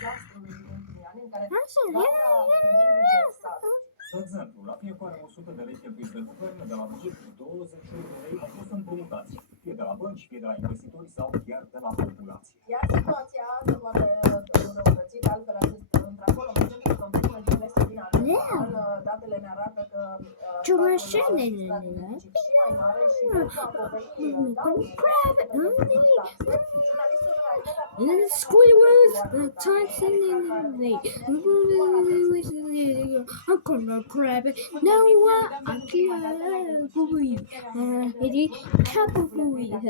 Așa, De exemplu, la fiecare 100 de lei cheltuiți de guvern, de la buget, 21 de lei au fost împrumutați, fie de la bănci, fie de la investitori sau chiar de la populație. Iar situația se poate înrăutăți, altfel într-acolo, bugetul continuă din este din anual, datele ne arată că ciumașenele, și mai mare și pentru a acoperi the school was the time I'm gonna grab it. Now I can't believe it. Can't believe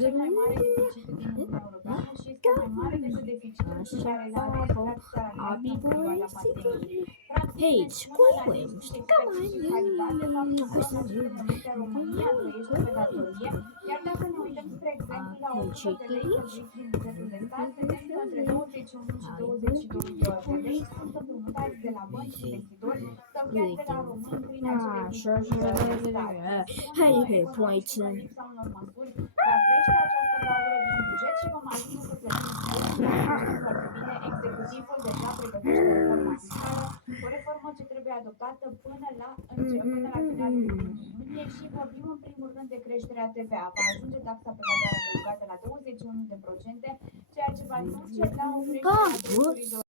Cel mai mare deficit din Uniunea Europeană și este mai mare decât deficitul pe care l-a înregistrat țara din perioada pandemiei. Hey, squeeze! Come on, România trăiește pe datorie, iar dacă ne uităm spre exemplu la 100 de lei cheltuiți din bugetul de stat, vedem că între 21 și 22 de lei sunt împrumutați de la bănci investitori sau chiar de la români prin acele Hey, points. sau unor măsuri va crește această gaură din buget și vom ajunge să plătim foarte bine. Executivul deja pregătește reforma fiscală, o reformă ce trebuie adoptată până la finalul iunie și vorbim în primul rând de creșterea TVA. Va ajunge taxa pe valoare adăugată la 21%, ceea ce va duce la o creștere a